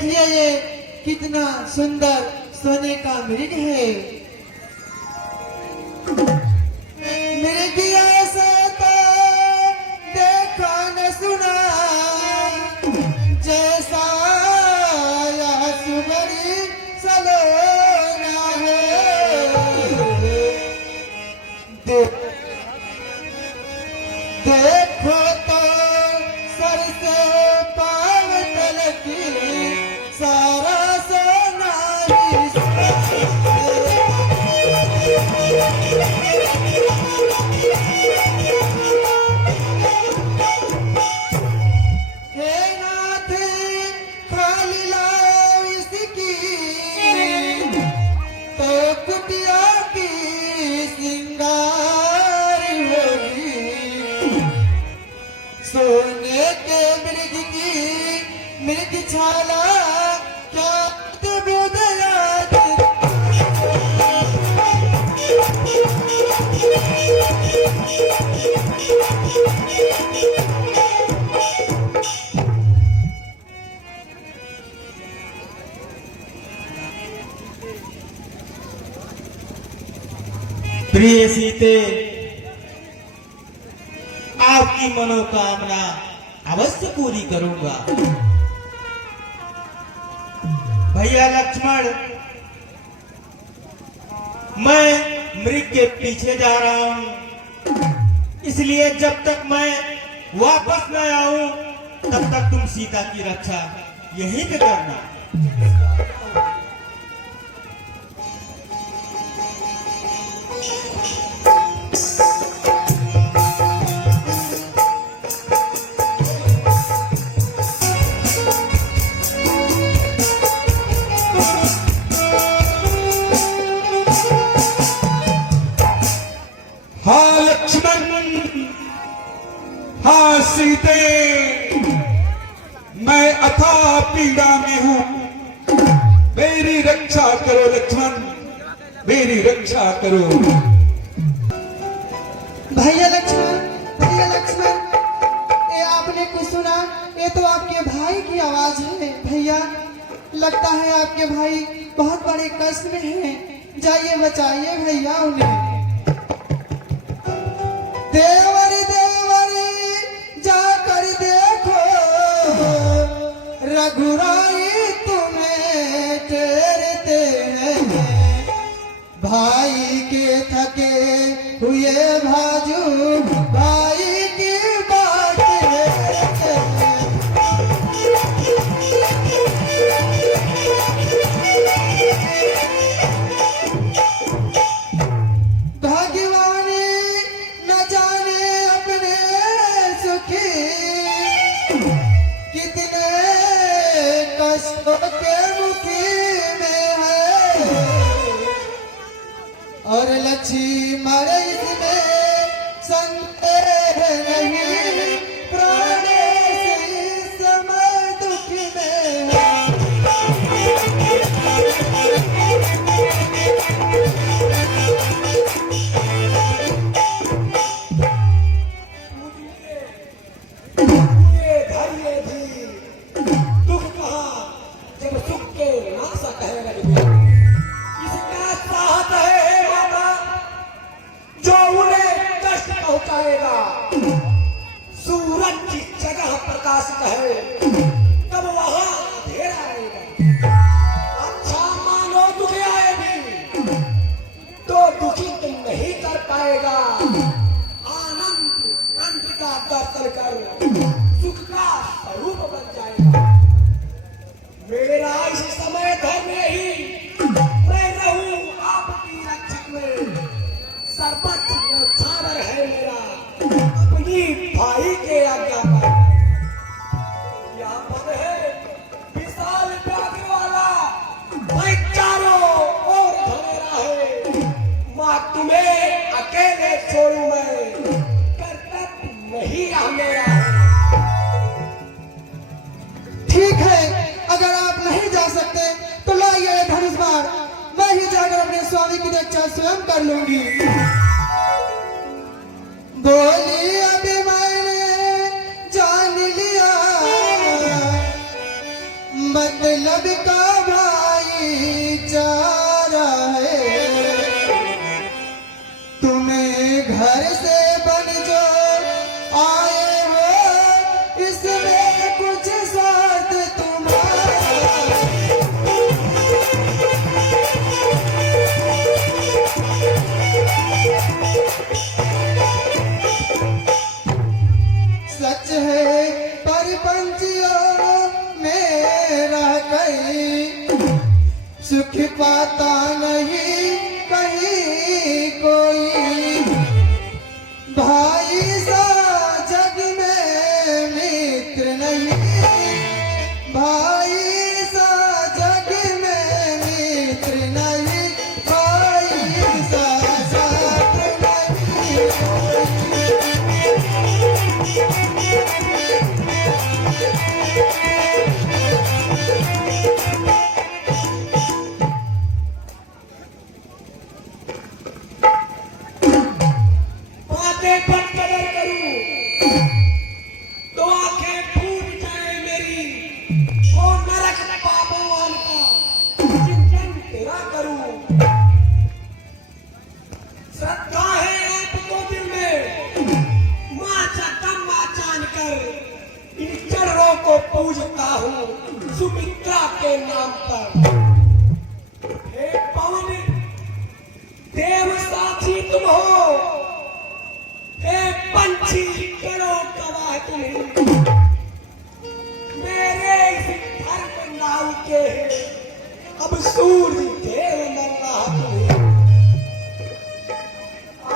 देखिए ये कितना सुंदर सोने का मृग है। मृग ऐसे तो देखा न सुना, जैसा यह सुंदरी सलोना है। देखो तो सर से पांव तक सारा सोना हे नाथ खाली लाओ इसकी, तो कुटिया की सिंगार होगी। सोने के मृग की मृग छाला क्या अद्भुत याद। प्रिय सीते, आपकी मनोकामना अवश्य पूरी करूंगा। भैया लक्ष्मण, मैं मृग के पीछे जा रहा हूं, इसलिए जब तक मैं वापस न आऊं तब तक तुम सीता की रक्षा यहीं पे करना। हाँ लक्ष्मण, हाँ सीते, मैं अथाह पीड़ा में हूं। मेरी रक्षा करो लक्ष्मण, मेरी रक्षा करो। भैया लक्ष्मण, भैया लक्ष्मण, ये आपने कुछ सुना? ये तो आपके भाई की आवाज है। भैया लगता है आपके भाई बहुत बड़े कष्ट में हैं। जाइए बचाइए भैया उन्हें। देवर देवर जाकर देखो, रघुराई तुम्हें टेरते हैं। भाई के थके हुए भाजू भाई की बात है। भगवानी न जाने अपने सुखी कितने कष्टों के मुखी में है। और लक्ष्मण इसमें संदेह नहीं, प्राणेश इस समय दुख में है। धैर्य भी दुख कहा जब सुख के नाश कहे लगे। इसका साहस है माता जो उन्हें कष्ट पहुंचाएगा। सूरज की जगह प्रकाशित है, तब वहां अंधेरा रहेगा। अच्छा मानो दुख आए भी तो दुखी तुम नहीं कर पाएगा। आनंद कंठ का दर्शन कर सुख का स्वरूप बन जाएगा। मेरा इस समय धर्म ही मैं रहूं आपकी रक्षक में। सर्वोच्च न्यौछावर है मेरा अपनी भाई के आज्ञा पर। यह पद है विशाल व्याघ्र वाला, मैं चारों ओर धमेरा है। मां तुम्हें अकेले छोड़ू मैं, कर्तव्य नहीं यह मेरा है। ठीक है, अगर आप नहीं जा सकते तो लाइए धनुष बाण, मैं ही जाकर अपने स्वामी की रक्षा स्वयं कर लूंगी। बोली अभी मैंने जान लिया, मतलब सबका भाईचारा है। तुम्हें घर से बन जो आए हो, इसमें कुछ स्वार्थ तुम्हारा। सच है परपंचियों में रह गई, सुख पाता नहीं कहीं कोई। भाई सा जग में मित्र नहीं, भाई सा जग में मित्र नहीं, भाई सा साथ नहीं। बातें पर कदर करूं तो आंखें फूट जाए मेरी। वो नरक पापवान का चिंतन तेरा करूं। श्रद्धा है आपको दिल में, मां चकम्मा जानकर इन चरणों को पूजता हूं सुमित्रा के नाम पर। हे पवन देव साथी तुम हो, हे पंछी करो गवाह तुम्हें। मेरे इस धर्म नाव के अब सूर्य देव मरना तुम्हें।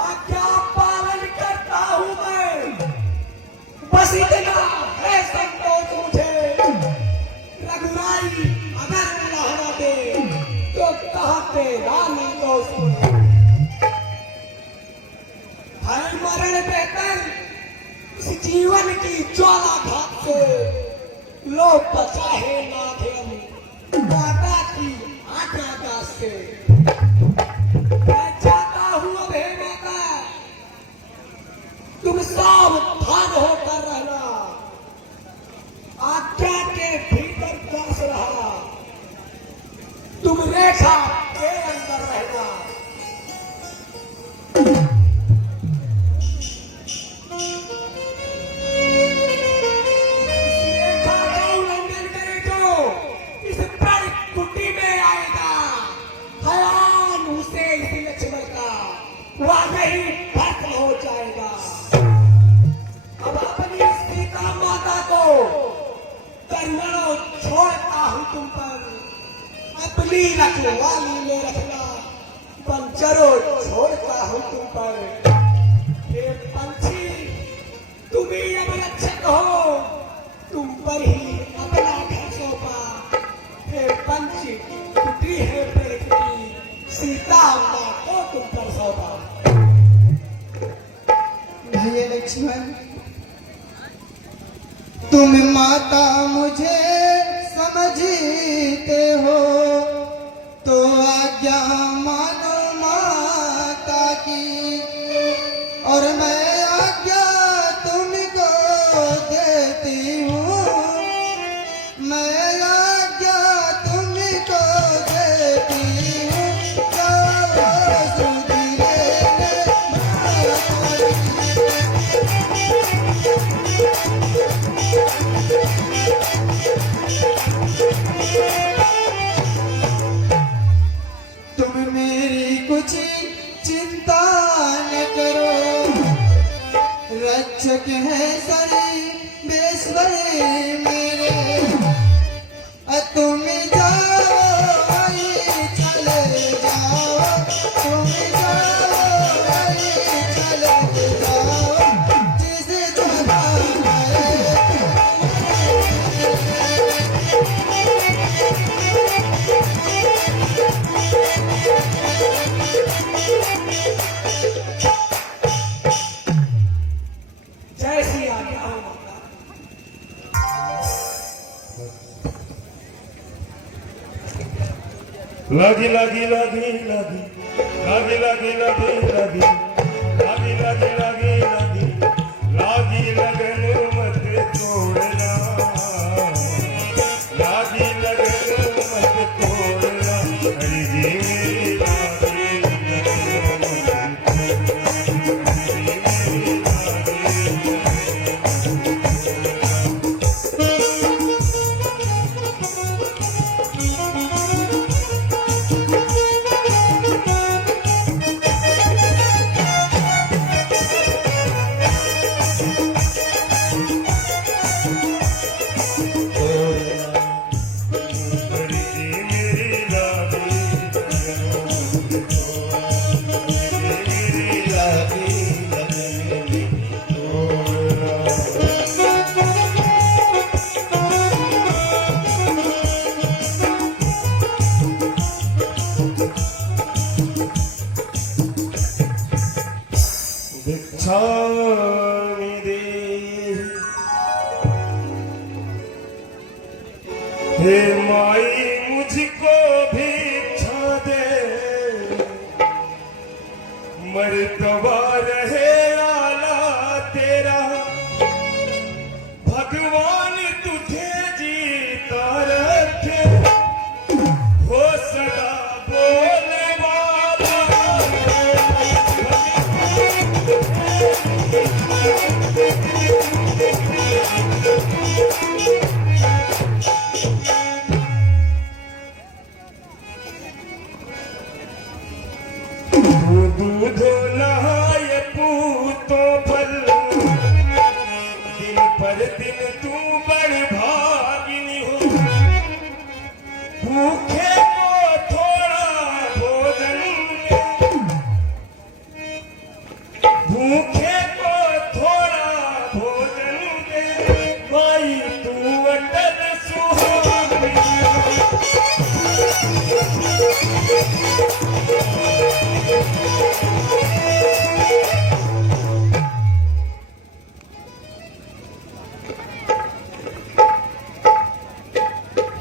आज्ञा पालन करता हूं मैं, बस इतना है संतोष मुझे। रघुराई अगर रहना दे तो कहते रानी को सुन। हर मरण बेहतर इस जीवन की ज्वाला घात से। लो बचा है नाथन माता की आज्ञा दास से। मैं चाहता हूं अब हे माता तुम सावधान होकर रहना। आज्ञा के भीतर बस रहा, तुम रेखा के अंदर रहना। रेखा का उल्लंघन करे तो इस प्रण कुटी में आएगा हयान उसे इस लक्ष्मण का, वह नहीं भस्म हो जाएगा। अब अपनी सीता माता को कन्नड़ों छोड़ता हूं तुम पर, अपनी रखवाली में रखना पंचरों छोड़ता हूं तुम पर। हे पंछी तुम ही अब रक्षक हो, तुम पर ही अपना घर सौंपा। हे पंछी टूटी है प्रकृति, सीता मां को तुम पर सौंपा। भैया लक्ष्मण, तुम माता मुझे समझते हो तो आज्ञा मानो माता की, और मैं आज्ञा तुमको देती हूँ। मैं आज्ञा तुमको देती हूँ, जाओ सुधी लेने तुम मेरी कुछ चिंता न करो, रक्षक है सर्वेश्वर मेरे। तुम जाओ आई चले जाओ, तुम जाओ आई चले जाओ, जिस जगह जैसी आज्ञा हो माता। लागी लागी लागी लागी लागी लागी लागी लागी लागी लागी लागी लागी लागी लगन मत छोड़ना, लागी लगन छाँव दे। हे माई मुझको भिक्षा दे, मर्तबा रहे आला तेरा, भगवान तुझे जीता रखे, हो सदा बोले वाला। दूध नहाए पूतों फल, दिन पर दिन तू बड़भागिनी हो। भूखे को थोड़ा भोजन दे, भूखे को थोड़ा भोजन दे, माई तू अटल सुहागिनी।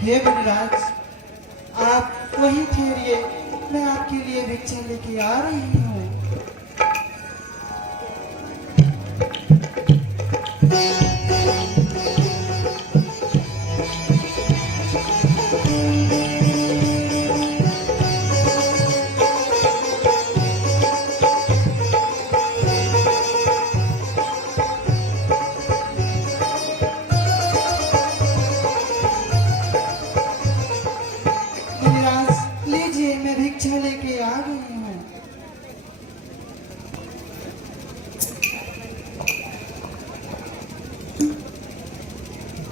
हे मुनिराज, आप वहीं ठहरिए, मैं आपके लिए भिक्षा लेके आ रही हूँ। मुनिराज लीजिए, मैं भिक्षा लेके आ गई हूँ।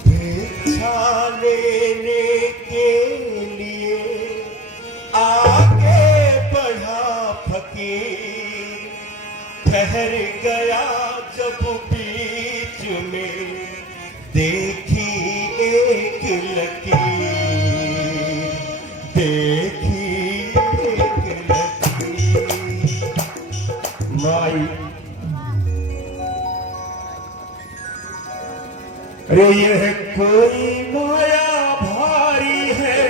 भिक्षा लेने के लिए आगे बढ़ा फकीर, ठहर गया जब बीच में देखी एक लकीर, देखी एक लकीर। माई, अरे यह कोई माया भारी है,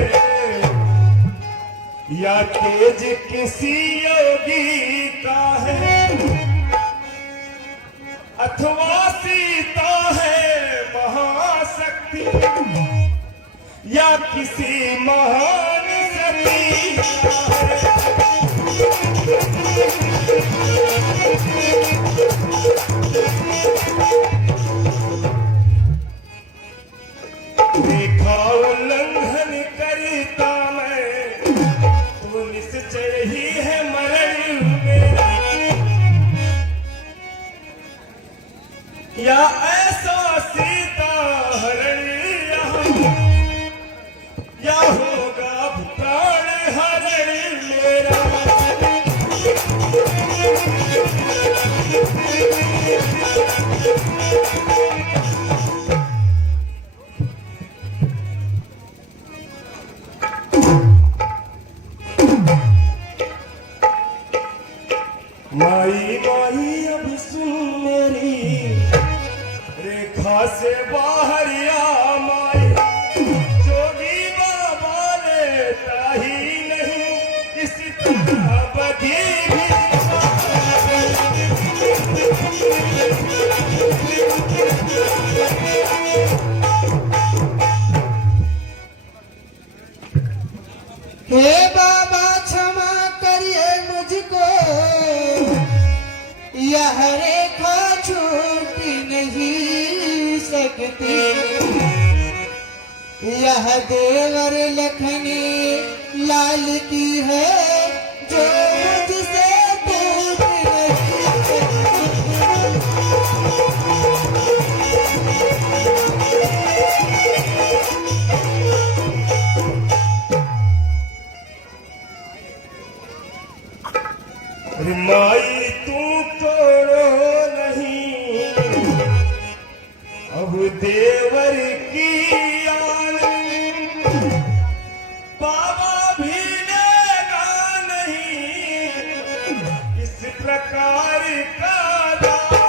या तेज किसी योगी का है, अथवा सीता है महाशक्ति, या किसी महान सती का देखा उल्लंघन करता मैं, तो निश्चय ही है मरण मेरा, या ऐसा सीता हरण यहाँ, या होगा अब प्राण हरण मेरा। माई माई अब सुन मेरी, रेखा से बाहर आ माई, जोगी बाबा लेता ही नहीं इस तरह बधी भी। हे बाबा क्षमा करिए मुझको, यह रेखा छूट नहीं सकती, यह देवर लखनी लाल की है जो मुझसे टूट नहीं अरे माई तू तो रो नहीं, अब देवर की आन, बाबा भी लेगा नहीं इस प्रकार का दान।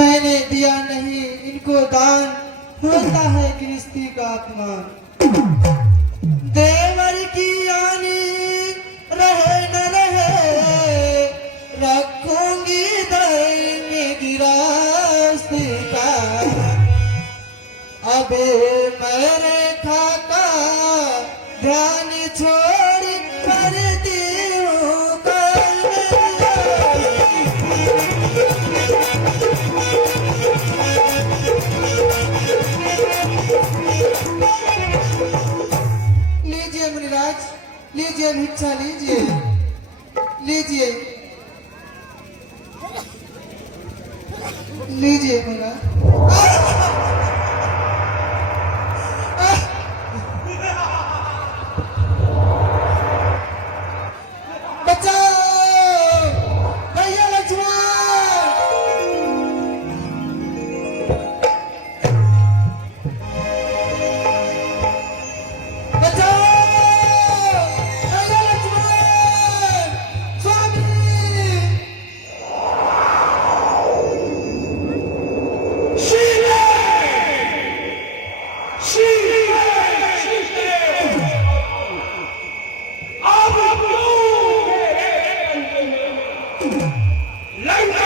मैंने दिया नहीं इनको दान, होता है गृहस्थी का अपमान। देवर की आनी रहे न रहे, रखूंगी दर में गिरास्ती का। अबे मेरे खाका ध्यान छोड़ करती हूँ लीजिए मुनिराज, लीजिए भिक्षा लीजिए, लीजिए लीजिए मुनिराज। लंका